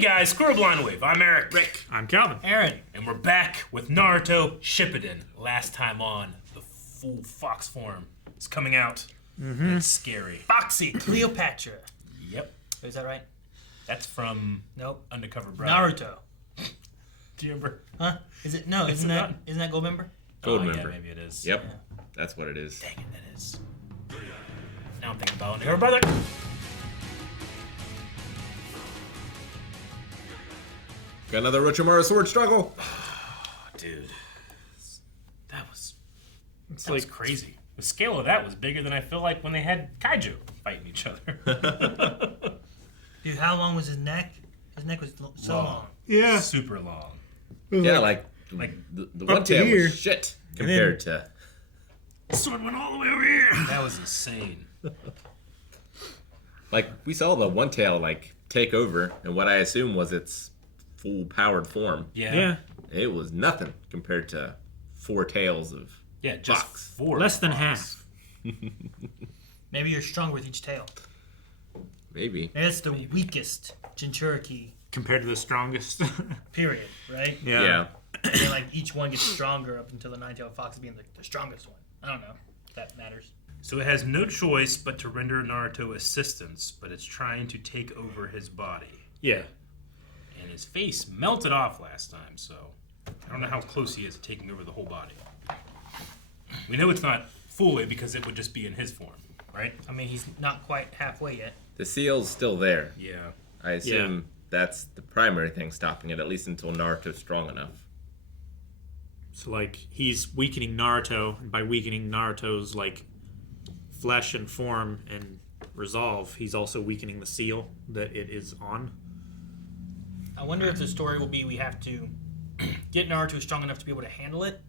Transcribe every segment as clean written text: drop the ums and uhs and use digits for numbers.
guys, Squirrel Blind Wave. I'm Eric. Rick. I'm Calvin. Aaron. And we're back with Naruto Shippuden. Last time on, the full fox form is coming out. Mm-hmm. It's scary. Foxy Cleopatra. Yep. Is that right? That's from Nope. Undercover Brother. Naruto. Do you remember? Huh? Is it? No, isn't that Goldmember? Yeah, maybe it is. Yep. Yeah. That's what it is. Dang it, that is. Now I'm thinking about Undercover Brother. Got another Orochimaru sword struggle. Dude. That was like crazy. The scale of that was bigger than I feel like when they had kaiju fighting each other. Dude, how long was his neck? His neck was so long. Yeah. Super long. Yeah, like the one tail here. was shit compared to. The sword went all the way over here. That was insane. Like we saw the one tail like take over, and what I assume was its full powered form. Yeah. It was nothing compared to 4 tails of Yeah, just fox. 4. Less than fox. half. Maybe you're strong with each tail. Maybe. Maybe that's the weakest Jinchuriki, Compared to the strongest. period, right? Yeah. And then, like, each one gets stronger up until the nine-tailed fox being the strongest one. I don't know if that matters. So it has no choice but to render Naruto assistance, but it's trying to take over his body. Yeah. And his face melted off last time, so I don't know how close he is to taking over the whole body. We know it's not fully because it would just be in his form, right? I mean, he's not quite halfway yet. The seal's still there. Yeah. I assume that's the primary thing stopping it, at least until Naruto's strong enough. So, like, he's weakening Naruto, and by weakening Naruto's, like, flesh and form and resolve, he's also weakening the seal that it is on. I wonder if the story will be we have to get Naruto strong enough to be able to handle it,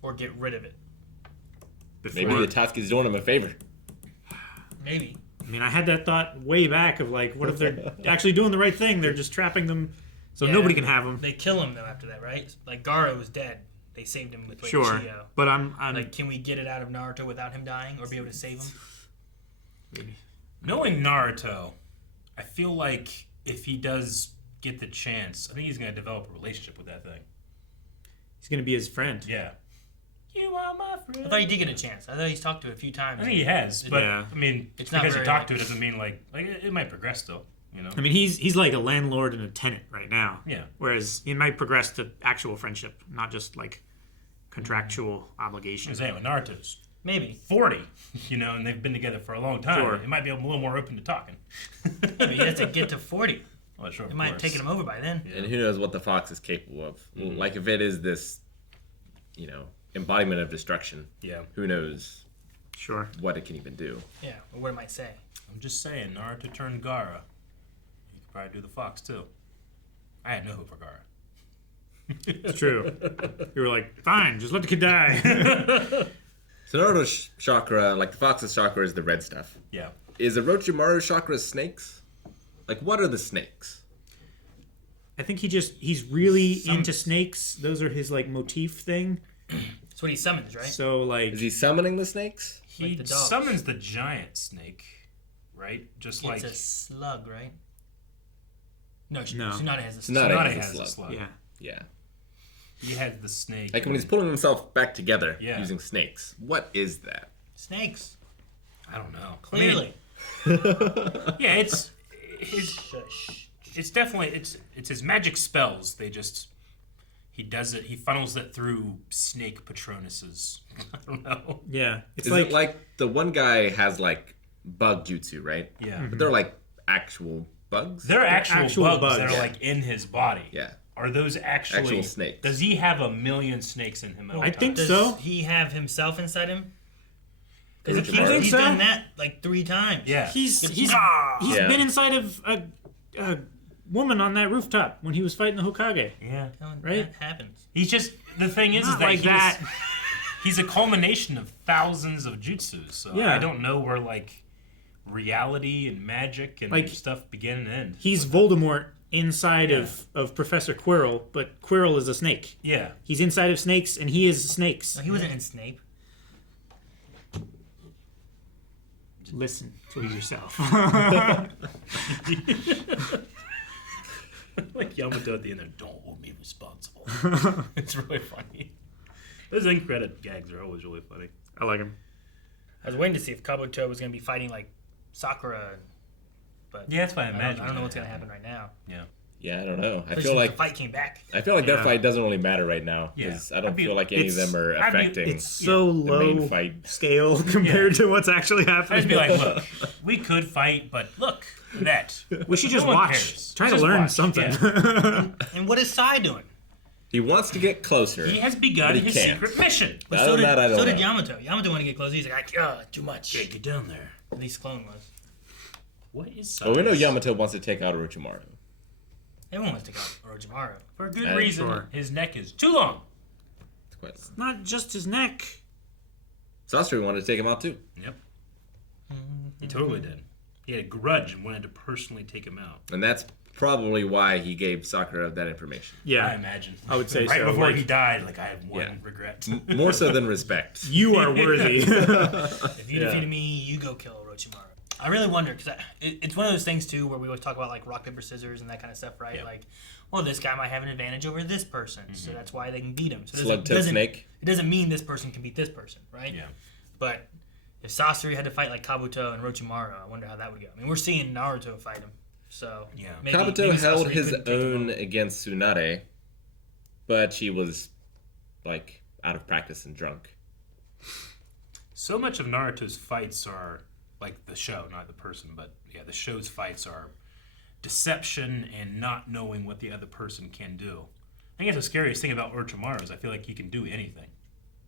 or get rid of it. Before. Maybe the Tatsuki's doing him a favor. Maybe. I mean, I had that thought way back of, like, what if they're actually doing the right thing? They're just trapping them so Yeah. nobody can have them. They kill him, though, after that, right? Like, Gaara was dead. They saved him with, like, Sure. Chio. But I'm Like, can we get it out of Naruto without him dying, or be able to save him? maybe. Knowing Naruto, I feel like if he does get the chance, I think he's going to develop a relationship with that thing. He's going to be his friend. Yeah. You are my friend. I thought he did get a chance. I thought he's talked to it a few times. I think he has, but Yeah. I mean, It's it's not because you very talk to much. it doesn't mean like it might progress still, you know? I mean, he's like a landlord and a tenant right now. Yeah. Whereas he might progress to actual friendship, not just like contractual I'm obligations. saying when Naruto's Maybe. 40, you know, and they've been together for a long time, Sure. it might be a little more open to talking. Maybe he has to get to 40. Well, sure, It of might have course. taken him over by then. And who knows what the fox is capable of. Like if it is this, embodiment of destruction, Yeah. who knows Sure. what it can even do. Yeah, or what it might say. I'm just saying, Naruto turned Gaara. He could probably do the fox, too. I had no hope for Gaara. It's true. You were like, fine, just let the kid die. So Naruto's chakra, like the fox's chakra, is the red stuff. Yeah. Is Orochimaru's chakra snakes? Like, what are the snakes? I think he's really Some- into snakes. Those are his like motif thing. That's what he summons, right? So like Is he summoning the snakes? He Like the dogs. summons the giant snake, right? Just like It's a slug, right? No, No. Tsunade has a Tsunade. slug. Tsunade has a has a slug. slug. yeah. Yeah. He has the snake. Like when he's pulling himself back together Yeah. using snakes. What is that? Snakes. I don't know. Clearly. Yeah, it's his. Shush. It's definitely it's his magic spells. He does it. He funnels it through snake patronuses. I don't know. Yeah. It's Is it like the one guy has like bug jutsu, right? Yeah, But they're like actual bugs? they're actual, actual bugs, that bugs. are like in his body. Yeah. Are those actually Actual snakes. Does he have 1,000,000 snakes in him? At all I think times? Does so. he have himself inside him? Because I think he's so. done that like 3 times. Yeah. He's Yeah. been inside of a woman on that rooftop when he was fighting the Hokage. Yeah. Right? That happens. He's just the thing is Not that like that. he's a culmination of thousands of jutsus. So Yeah. I don't know where like reality and magic and Like- stuff begin and end. He's Voldemort inside of Professor Quirrell, but Quirrell is a snake. Yeah. He's inside of snakes, and he is snakes. No, he wasn't in Snape. Listen to yourself. Like Yamato at the end there, don't hold me responsible. It's really funny. Those end credit gags are always really funny. I like him. I was waiting to see if Kabuto was going to be fighting like Sakura, but Yeah, that's what I imagine. I don't know what's going to happen right now. Yeah. Yeah, I don't know. I Especially feel since like the fight came back. that fight doesn't really matter right now because I don't feel like any of them are affecting. It's so the low main fight. scale compared to what's actually I'd happening. just be like, look, we could fight, but look, that. We should just No one watch. cares. Try to Just learn watch, something. yeah. And what is Sai doing? He wants to get closer. He has begun But he his can't. secret mission. But Other so than that, I don't did know. Yamato. Yamato wanted to get close. He's like, too much. Yeah, get down there. At least Clone was. What is Well, we know size? Yamato wants to take out Orochimaru. Everyone wants to go Orochimaru. For a good Yeah, reason. sure. His neck is too long. It's quite Not just his neck. Sasori wanted to take him out too. Yep. He totally did. He had a grudge and wanted to personally take him out. And that's probably why he gave Sakura that information. I Yeah, imagine. I would say right so, before like- he died, like, I have one Yeah. regret. More so than respect. you are worthy. If you Yeah. defeated me, you go kill Orochimaru. I really wonder, because it's one of those things, too, where we always talk about, like, rock, paper, scissors and that kind of stuff, right? Yeah. Like, well, this guy might have an advantage over this person, so that's why they can beat him. So Slug-toed snake. It doesn't mean this person can beat this person, right? Yeah. But if Sasori had to fight, like, Kabuto and Orochimaru, I wonder how that would go. I mean, we're seeing Naruto fight him, so... Yeah. Kabuto held Sasori his couldn't take him own out. against Tsunade, but she was, like, out of practice and drunk. So much of Naruto's fights are, like the show, not the person, but yeah, the show's fights are deception and not knowing what the other person can do. I think that's the scariest thing about Orochimaru is I feel like he can do anything.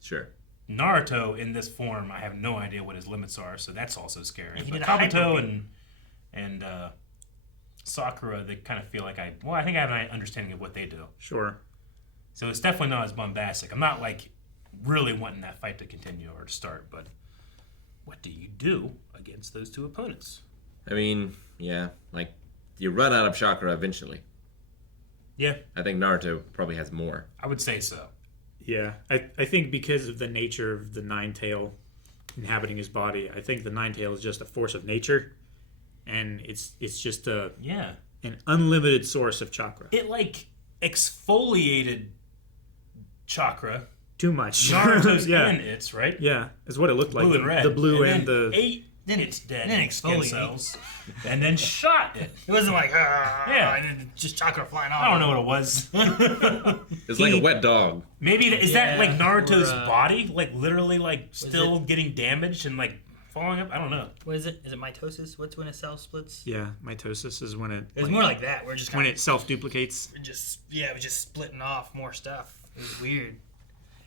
Sure. Naruto in this form, I have no idea what his limits are, so that's also scary. He But did a hyper Kabuto beam. and Sakura, they kind of feel like I think I have an understanding of what they do. Sure. So it's definitely not as bombastic. I'm not like really wanting that fight to continue or to start, but what do you do against those two opponents? I mean, yeah, like, you run out of chakra eventually. Yeah, I think Naruto probably has more. I would say so. Yeah, I think because of the nature of the nine-tail inhabiting his body, I think the nine-tail is just a force of nature, and it's just Yeah. an unlimited source of chakra. It like exfoliated chakra. Too much. Naruto's yeah, in its, right? yeah, is what it looked like. Blue and red. The blue and and then the ate Then its dead then skin exfoliate. cells and then shot it. It wasn't like, Yeah. and then just chakra flying off. I don't know what it was. It's like a wet dog. Maybe is that like Yeah, Naruto's or, body, like literally like still getting damaged and like falling up? I don't know. What is it? Is it mitosis? What's when a cell splits? yeah, mitosis is when it It was more like that. We're just when kind it self-duplicates. of it was just splitting off more stuff. It was weird.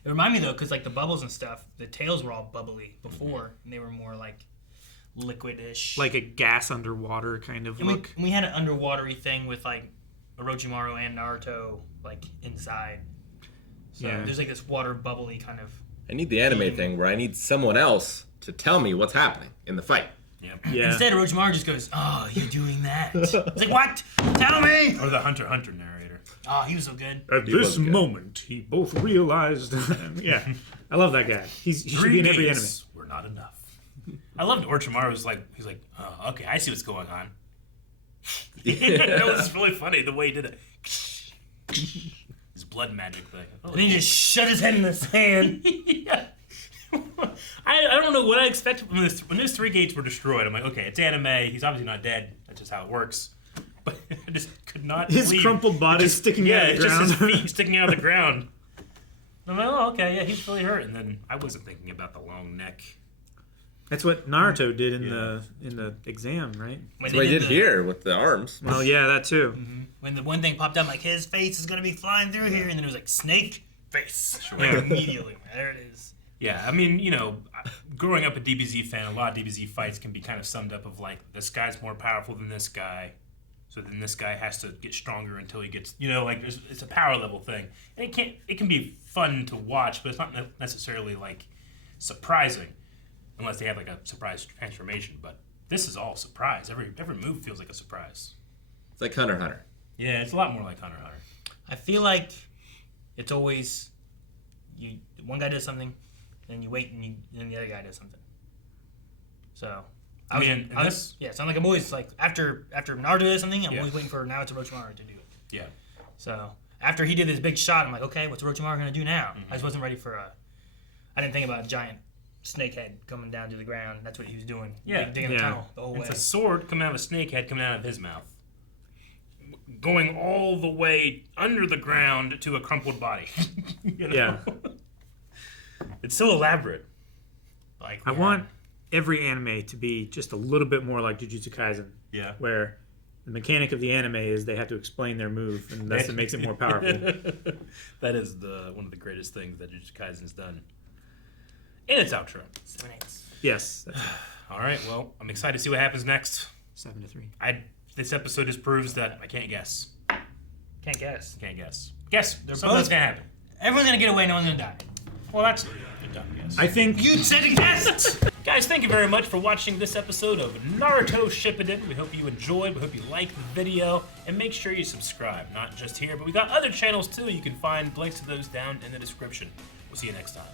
It reminded me though, because like the bubbles and stuff, the tails were all bubbly before, and they were more like liquidish. Like a gas underwater kind of and we, look. and we had an underwatery thing with like Orochimaru and Naruto like inside. So Yeah. there's like this water bubbly kind of. I need the anime thing where I need someone else to tell me what's happening in the fight. Yeah. Yeah. Instead, Orochimaru just goes, "Oh, you're doing that." It's like, what? Tell me! Or the Hunter x Hunter narrator. Oh, he was so good. At He was this good. moment, he both realized. yeah, I love that guy. He should be in every anime. Were not enough. I loved Orochimaru was like he's like, oh, okay, I see what's going on. That was really funny the way he did it. His blood magic thing. Oh, And he just shut his head in the sand. yeah. I don't know what I expected when those three gates were destroyed. I'm like, okay, it's anime. He's obviously not dead. That's just how it works. But I just could not His believe. crumpled body sticking Yeah, out of it's the just his ground. feet sticking out of the ground. I'm like, oh, okay, yeah, he's really hurt. And then I wasn't thinking about the long neck. That's what Naruto did in the exam, right? When That's they what he did the- here with the arms. Well, yeah, that too. When the one thing popped out, like his face is gonna be flying through here, and then it was like snake face. Like Yeah. immediately, there it is. Yeah, I mean, growing up a DBZ fan, a lot of DBZ fights can be kind of summed up of like, this guy's more powerful than this guy. So then this guy has to get stronger until he gets, like it's a power level thing. And it can be fun to watch, but it's not necessarily like surprising unless they have like a surprise transformation. But this is all surprise. Every move feels like a surprise. It's like Hunter x Hunter. Yeah, it's a lot more like Hunter x Hunter. I feel like it's always one guy does something, then you wait, and then the other guy does something. So. So I'm always I'm always like after Naruto does something, I'm Yeah. always waiting for Naruto Orochimaru to do it. Yeah. So after he did this big shot, I'm like, okay, what's Orochimaru gonna do now? I just wasn't ready for I didn't think about a giant snake head coming down to the ground. That's what he was doing. Yeah. Digging a tunnel the whole way. It's a sword coming out of a snake head coming out of his mouth. Going all the way under the ground to a crumpled body. You know? Yeah. It's so elaborate. Like I want every anime to be just a little bit more like Jujutsu Kaisen, Yeah. where the mechanic of the anime is they have to explain their move, and that's what makes it more powerful. That is one of the greatest things that Jujutsu Kaisen's done. And its outro. 7/8. Yes. That's All right, well, I'm excited to see what happens next. 7-3. This episode just proves that I can't guess. Can't guess. Can't guess. Guess. They're Something's both- gonna happen. Everyone's gonna get away. No one's gonna die. Well, that's a dumb guess. I think You said yes. Guys, thank you very much for watching this episode of Naruto Shippuden. We hope you enjoyed. We hope you liked the video. And make sure you subscribe. Not just here, but we got other channels too. You can find links to those down in the description. We'll see you next time.